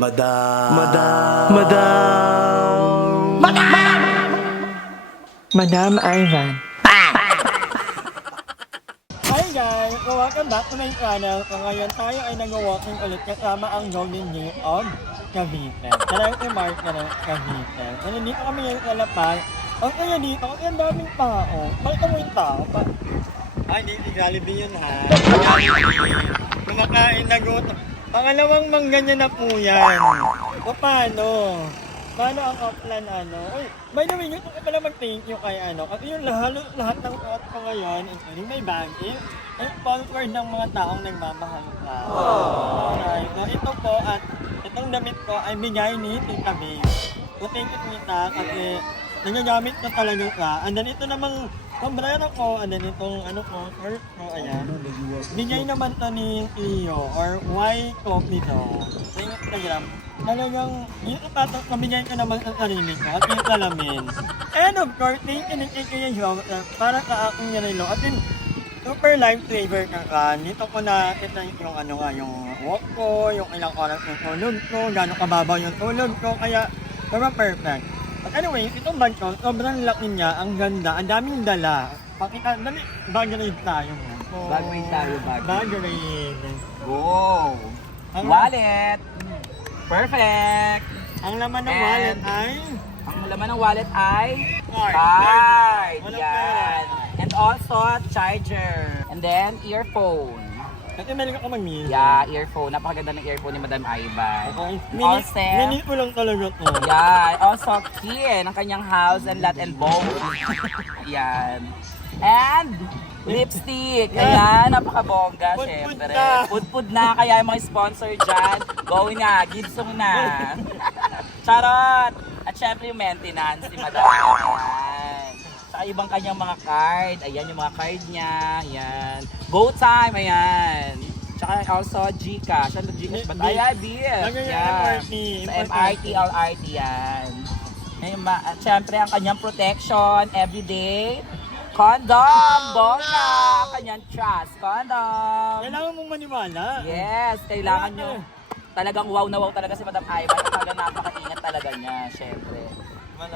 Madam. Madam Ivan. Hi guys! Welcome back to my channel. So ngayon tayo ay nag-walking ulit kasama ang Golden Year of Cavite. Kaya si Mark na ng Cavite. So nandito kami ngayon sa Lapal. Ang kaya dito, ang daming tao. Bakit mo yung tao? Ay, hindi Jollibee yun ha. Kumakain na gutom. Pangalawang mangganyan na po yan. O paano? Paano ang offline ano? Uy, by the way, yun ko pala mag-thank you kay ano. Kasi yung lahat ng suot ko ngayon, including may bag, ay sponsored ng mga taong nagmamahal ka. Alright, so ito po at itong damit ko ay bigay ni Tita Babe. So thank you Tita kasi nagagamit ko talaga ka. And then ito namang sombrero ko, and then itong ano ko, shirt ko, ayan. Bigay naman to ni Leo or Y Coffee daw. Sa Instagram. Talagang, yung ipatong pamigay ko naman ang sarili ko at yung salamin. And of course, thank you yung show para sa aking nililo. At yung super lifesaver ka. Dito ko na kita yung ano nga, yung walk ko, yung ilang oras yung tulog ko, gano'ng kababaw yung tulog ko, kaya super perfect. But anyway, itong bag ko, sobrang laki niya, ang ganda, ang daming dala. Pakita, dami, bag raid tayo. Bag raid tayo, bag raid. Bag raid. Go! Wallet! Perfect! Ang laman ng And wallet ay... Ang laman ng wallet ay Card. card. Walang Yan. pera. And also charger. And then earphone. Kasi meron ako mag-meal. Yeah, earphone. Napakaganda ng earphone ni Madam Ivan. Okay. All Mini set. ko lang talaga to. Yan. Also key ng kanyang house and lot and bone. Yan. And lipstick. Ayan, napakabongga, Pudpud syempre. na. Pudpud na, kaya yung mga sponsor dyan, go na, Gibson na. Charot! At syempre yung maintenance ni Madam. Ayan. Saka ibang kanyang mga card. Ayan yung mga card niya. Ayan. Go time, ayan. Tsaka also Gcash. Ano Gcash ba? Ayan, BF. Lagyan yung Yan. MRT. Sa MRT, LRT yan. Ngayon, at syempre ang kanyang protection everyday. Condom! Bongga! Ang kanyang trust. Condom! Kailangan mong maniwala. Yes, kailangan nyo. Talagang wow na wow talaga si Madam Ivan. Talagang napaka-ingat talaga niya, syempre.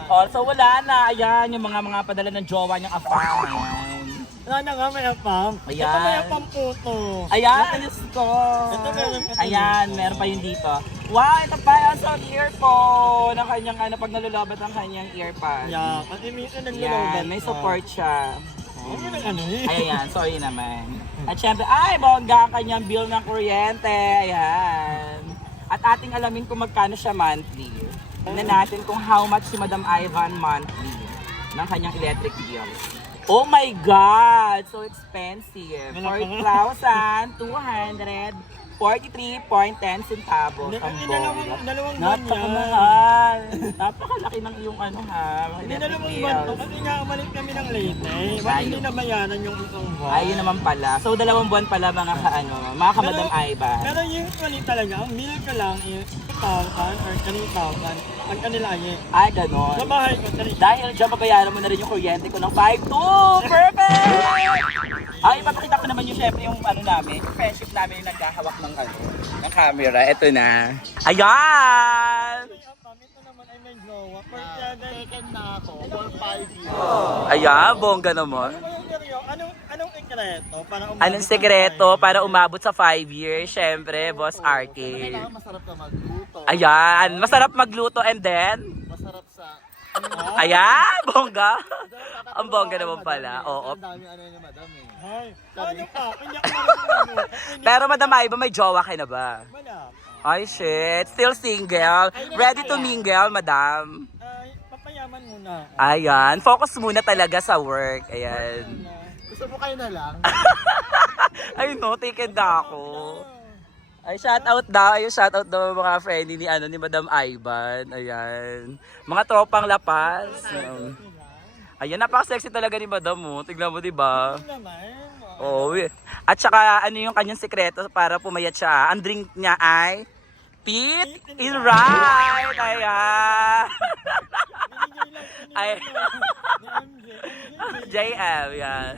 Also, wala na. Ayan, yung mga padala ng jowa niyang afam. Ayan. Wala na nga, may apam. Ayan. Ito may apam po to. Ayan, alis ko. Ito meron pa Ayan, dito. meron pa yun dito. Wow, ito pa yung sa earphone. Ang kanyang ano, pag nalulabat ang kanyang earpad. Yeah, kasi minsan naglulubat. Yan, may support siya. Huwag mo nang ano eh. Ayan, sorry naman. At syempre, ay, bongga ang kanyang bill ng kuryente. Ayan. At ating alamin kung magkano siya monthly. Tignan natin kung how much si Madam Ivan monthly ng kanyang electric bill. Oh my God! So expensive. 4,243.10 centavos. Ang bongga. Dalawang buwan yan. Napakamahal. Napakalaki ng iyong ano ha. Hindi electric dalawang buwan to bills. kasi nga umalis kami ng Leyte. Bakit hindi nabayaran yung isang buwan? Ayun naman pala. So, 2 buwan pala mga mga kamadam Ivan. Pero usually talaga, ang bill ko lang is 2,000 or 3,000. Ang kanila ay Ay, ganon. sa bahay ko, 3,000. Dahil dyan, babayaran mo na rin yung kuryente ko ng 5,200. Perfect! Ay, ipapakita ko naman yung syempre yung ano namin, yung friendship namin yung naghahawak ng ano, ng camera. Ito na. Ayan! Ito naman ay may jowa. For second na ako, for 5 years. Ayan, bongga naman. Anong sekreto para umabot Anong sekreto para umabot sa 5 years? Syempre, Boss Arcade. masarap ka magluto. Ayan, masarap magluto and then? Masarap sa... Ayan, bongga. Ang bongga naman pala. Oo. Ang dami ano ni madam eh. Ay, ano ka? Hindi ako marunong. Pero Madam Iva, may jowa ka na ba? Wala. Ay, shit. Still single. Ready to mingle, madam. Ay, papayaman muna. Ayan. Focus muna talaga sa work. Ayan. Gusto mo kayo na lang? Ay, no. Taken na ako. Ay, shout out daw. Ay, shout out daw mga friend ni Madam Ivan. Ayan. Mga tropang lapas. Ayan, napaka-sexy talaga ni Madam mo. Tignan mo, diba? Naman. Oo. At saka, ano yung kanyang sekreto para pumayat siya? Ang drink niya ay Pit in Right. Ayan. Ay. JM, yan.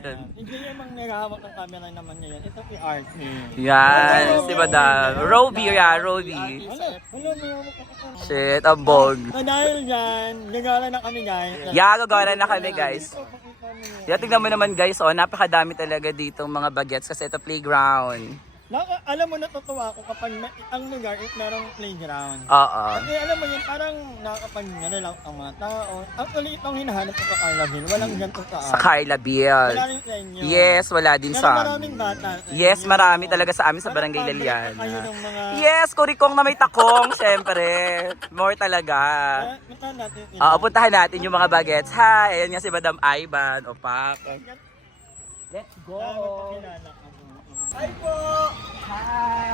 Hindi namang nagahawak ng camera naman ngayon. Ito si Artie. Yan, si Madam. Roby, yeah, Roby. Ano? Ano, may hawak ako. Shit, ang bog. So dahil dyan, gagala na kami guys. Yeah, gagawa na kami, guys. Yeah, tignan mo naman, guys, oh, napakadami talaga dito mga bagets kasi ito playground. Alam mo, natutuwa ako kapag ang lugar is merong playground. Oo. Kasi alam mo yun, parang nakakapag-gana lang ang mga tao. Actually, itong hinahanap ko sa Carlaville, walang ganito Sa Carla Biel. Wala rin sa inyo. Yes, wala din Pero sa maraming amin. bata. sa Yes, inyo. marami talaga sa amin sa Parang Barangay pabalik Laliana. pa kayo ng mga... Yes, kurikong na may takong, syempre. More talaga. Puntahan natin sila. Oo, puntahan natin yung mga bagets. Hi, ayan nga si Madam Ivan, Opak. Let's go. Pakilala ka mo. Hi po! Hi!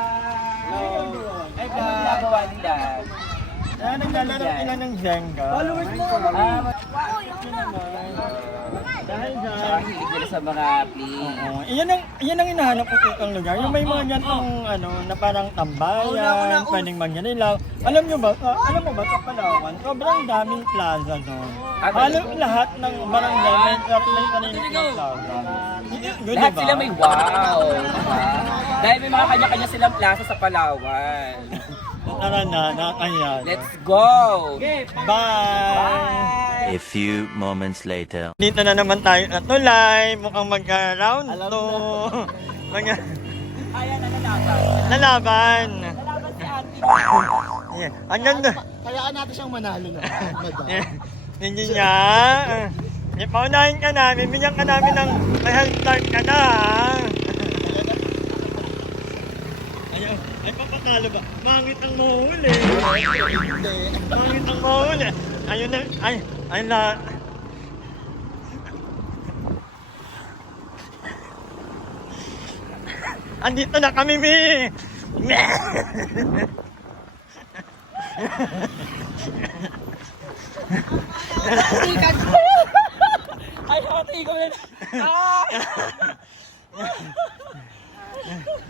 Hello. Ay, ano ginagawa nila? Naglalaro sila ng Jenga. Followers mo! Dahil dyan. Mahilig nila sa mga pink. Oo. Iyan ang hinahanap ko sa lugar. Yung may mga gantong na parang tambayan, pwedeng magganilaw. Alam mo ba sa Palawan, sobrang daming plaza doon. Halos lahat ng barangay may sarili ng plaza. Good, Lahat diba? sila may wow. Diba? Dahil may mga kanya-kanya silang plaza sa Palawan. Tara na, nakakaya. Let's go! Bye! A few moments later. Dito na naman tayo at tulay. Mukhang mag-round to. Ayan, nalalaban. Lalaban. Nalalaban si Auntie. Yeah. Ang ganda. Hayaan natin siyang manalo na, madam. Hindi niya. Paunahin ka namin. Binyan ka namin ng may health start ka na. Ayun. Ay, papatalo ba? Mangit ang mahuli. Hindi. Mangit ang mahuli. Ayun na. Ay na. Andito na kami, Mi! Ay, ate, ikaw na. Ah!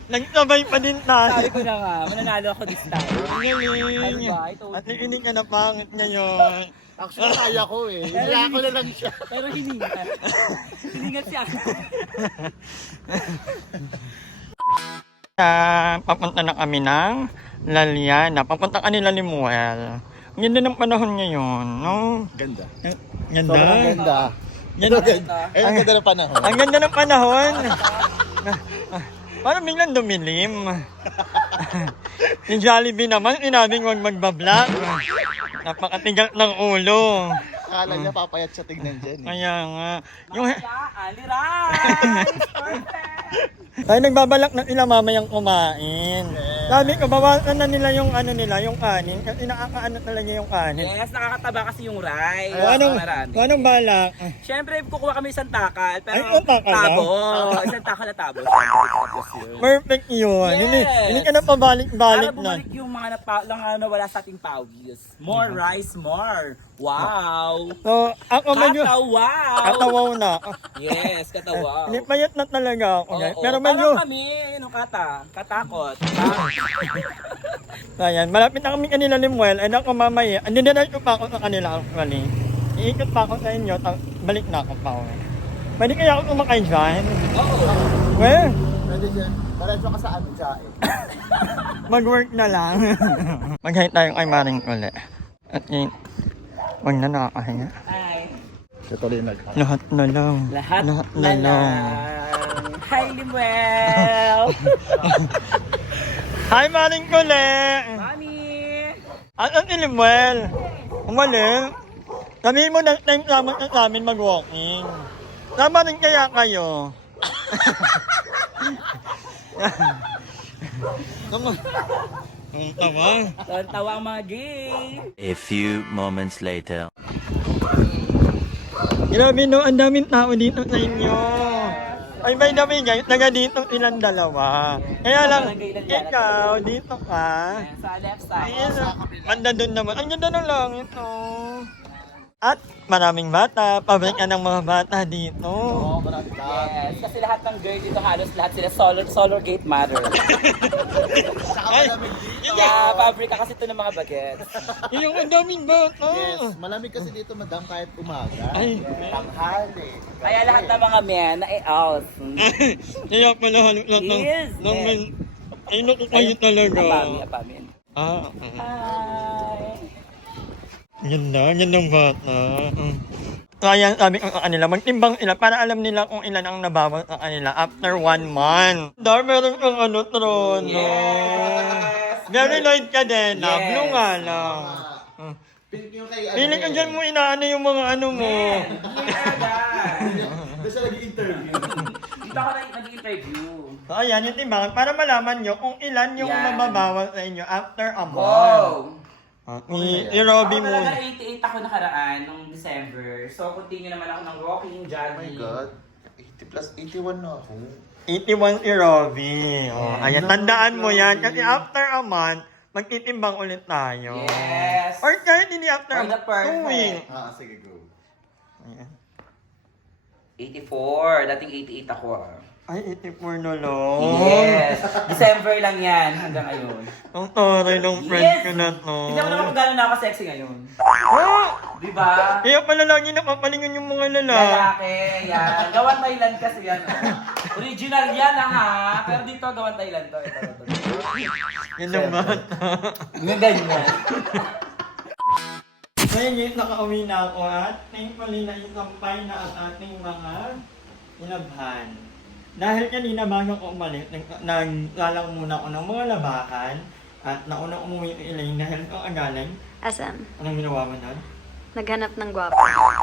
Nagsabay pa din tayo. Sabi ko na nga, mananalo ako this time. Ang galing. Ano ba? Ito. At ikinig ka na pangit ngayon. Actually, kaya ko eh. Kaya ko na lang siya. Pero hiningat. Hiningat siya. Papunta na kami ng Laliana. Papunta ka nila Limuel. Ang ganda ng panahon ngayon, no? Ganda. Ganda. Sobrang ganda. Ganda. Ang ganda ng panahon. Ang ganda ng panahon. Parang biglang dumilim. Si Jollibee naman, inabing huwag magbablock. Napakatigas ng ulo. Akala niya papayat siya tignan dyan eh. Kaya nga. Yung, Aliran! Perfect! ay, nagbabalak na sila mamayang kumain. Sabi ko, bawasan na nila yung yung kanin. Kasi nakakaano talaga yung kanin. Yes, nakakataba kasi yung rice. O, Marami. anong balak? Siyempre, kukuha kami isang takal. Pero Ay, isang takal lang? tabo. Isang takal na tabo. Tapos yun. Perfect yun. Yes. Hindi ka na pabalik-balik Para na. bumalik yung mga nawala sa ating pawis. More rice, more. Wow! So, ako medyo Katawaw! katawaw na. Yes, katawaw. Hindi payat na talaga ako. Guys. Oo, Pero medyo, parang kami, katakot. ayan, malapit na kami kanila Limuel. Ay naku mamaya, andinadal pa ako sa kanila actually. Iikot pa ako sa inyo, balik na ako pa. Pwede kaya ako kumakay dyan? Oo. Well, Pwede siya. Diretso ka sa amin siya eh. mag-work na lang. Mag-hi tayo kay Maring uli. At yun, wag na nakakahinga. Ay. Tuloy na. Lahat na lang. Lahat na na lang. Hi, Limuel! Hi Maring uli! Mami! At si Limuel, umaling. Sabihin mo next time sama ka sa amin mag-walking. Sama rin kaya kayo. Tama. Ang tawa. Tawa ang mga gay! A few moments later. Grabe no, ang daming tao dito sa inyo. Ay, by the way guys, taga dito silang dalawa. Kaya lang, ikaw, dito ka. Sa left side. Ayun, banda doon naman. Ang ganda ng langit, oh. At maraming bata, pabrikan ng mga bata dito. Oo, marami ka. Yes, kasi lahat ng girl dito halos lahat sila solar gate mother. Saka malamig dito. Kaya pabrika kasi ito ng mga bagets. Yung ang daming bata. Yes, malamig kasi dito madam kahit umaga. Ay. Tanghali. Kaya lahat ng mga men na i-out. Kaya pala halos lahat ng... Yes, ng yes. men- Ay, naku kayo talaga. Apamin. Ah, Hi. gandang bata. Kaya sabi ko sa kanila, magtimbang sila para alam nila kung ilan ang nabawas sa kanila after 1 month. Dar, meron kang ano, trono. Yes. Very light ka din, Yes. blue nga lang. Pink yung kay Pili ka dyan mo inaano yung mga ano mo. Doon siya nag-interview. Dito ako nag-interview. So ayan yung timbangan para malaman nyo kung ilan yung Yan. mababawas sa inyo after a month. Wow! I-Robby Ako mo. talaga 88 ako nakaraan nung December. So continue naman ako ng walking, Oh my jogging. God. 80 plus 81 na ako. 81 si Robby. Oh, Yeah. ayan, tandaan mo yan. Kasi after a month, magtitimbang ulit tayo. Yes! Or kahit hindi after a For the month, perfect. 2 weeks. Sige, go. Ayan. 84. Dating 88 ako ah. Ay, 84 na lang. Yes! December lang yan hanggang ngayon. Ang taray ng friend Yes! ko na to. Hindi ako naman kung gano'n na ako sexy ngayon. Oh! Di ba? Kaya pala lagi napapalingan yung mga lalaki. Lalaki, yan. Gawan Thailand kasi yan. Oh. Original yan ha. Pero dito gawan Thailand to. Ito. Yan ang bata. Yung ganyan. Ngayon yun, nakauwi na ako at thankfully na isampay na ang ating mga inabhan. Dahil kanina bago ko umalis, naglalang muna ako ng mga labakan at nauna umuwi ko Elaine dahil ko agaling. Asan? Anong ginawa mo nun? Naghanap ng gwapo.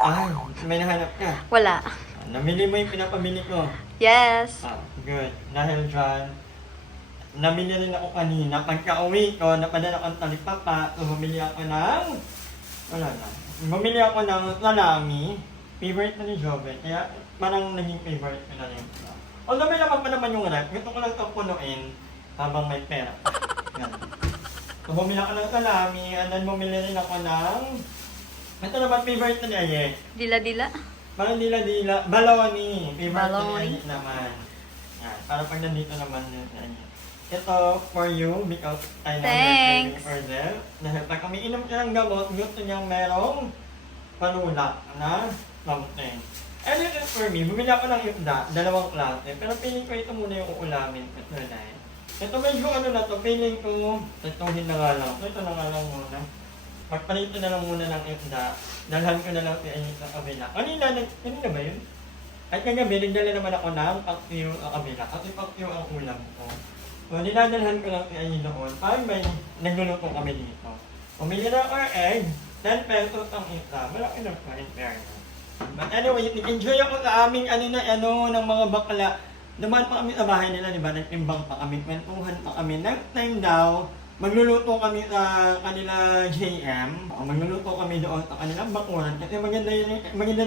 Ay, may nahanap ka. Wala. Namili mo yung pinapamili ko. Yes. Good. Dahil dyan, namili rin ako kanina. Pagka-uwi ko, napadala akong talipapa. So, bumili ako ng... Wala na. Bumili ako ng salami. Favorite na ni Joven. Kaya parang naging favorite ko na rin. Although may naman pa naman yung rep, gusto ko lang ito punuin habang may pera. Yan. So, bumili ako ng salami. And then bumili rin ako ng... Ito naman favorite na ni Aye. Dila-dila. Parang dila-dila. Baloney. Favorite Baloney. na naman. Yan. Para pag nandito naman yun. Ito for you because I know you're craving Thanks. for them. Dahil pag umiinom ka ng gamot, gusto niyang merong panulak na something. And it is for me. Bumili ako ng isda, 2 klase. Pero feeling ko ito muna yung uulamin. Ito medyo ano na to, feeling ko, ituhin na nga lang. Ito na nga lang muna. Magpanito na lang muna ng isda. Dalhan ko na lang si Anis sa kabila. Kanina ba yun? At kagabi, nagdala naman ako ng paksiw sa kabila. Kasi paksiw ang ulam ko. So, dinadalhan ko lang si Anis doon. Parang may nagluluto kami dito. Pumili na ako ng egg. 10 pesos ang isa. Malaki na pa in fairness. But anyway, enjoy ako sa aming ng mga bakla. Dumaan pa kami sa bahay nila, di ba? Nagtimbang pa kami, kwentuhan pa kami. Next time daw, magluluto kami sa kanila JM. Magluluto kami doon sa kanilang bakuran. Kasi maganda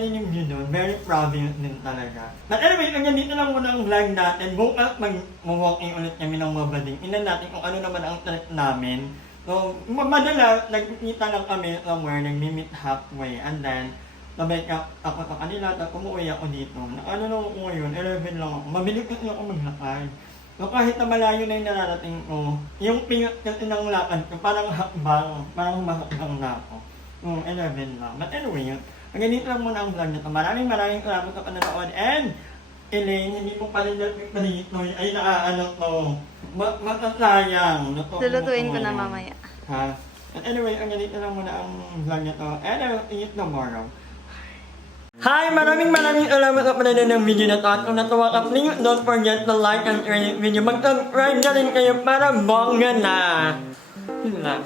rin yung view doon. Very province din talaga. But anyway, hanggang dito lang muna ang vlog natin. Bukas mag-walking ulit kami ng mga bading. Inan natin kung ano naman ang trip namin. So, madala, nagkita lang kami somewhere, nag-meet halfway. And then, nabike up ako sa kanila, tapos umuwi ako dito. Ano na ako ngayon, 11 lang ako. Mabilis kasi ako maglakad. So kahit na malayo na yung nararating ko, yung pingat kasi ng lakad ko, parang hakbang, parang mahakbang na ako. 11 lang. But anyway, hanggang dito lang muna ang vlog na ito. Maraming salamat sa panonood. And, Elaine, hindi ko pa rin dito ay naaano to. Matasayang. Lulutuin ko na mamaya. Ha? But anyway, hanggang dito lang muna ang vlog na ito. And I'll see you tomorrow. Hi! Maraming salamat sa panonood ng video na ito. At kung natuwa ka, please don't forget to like and share this video. Mag-subscribe na rin kayo para bongga na. Yun lang.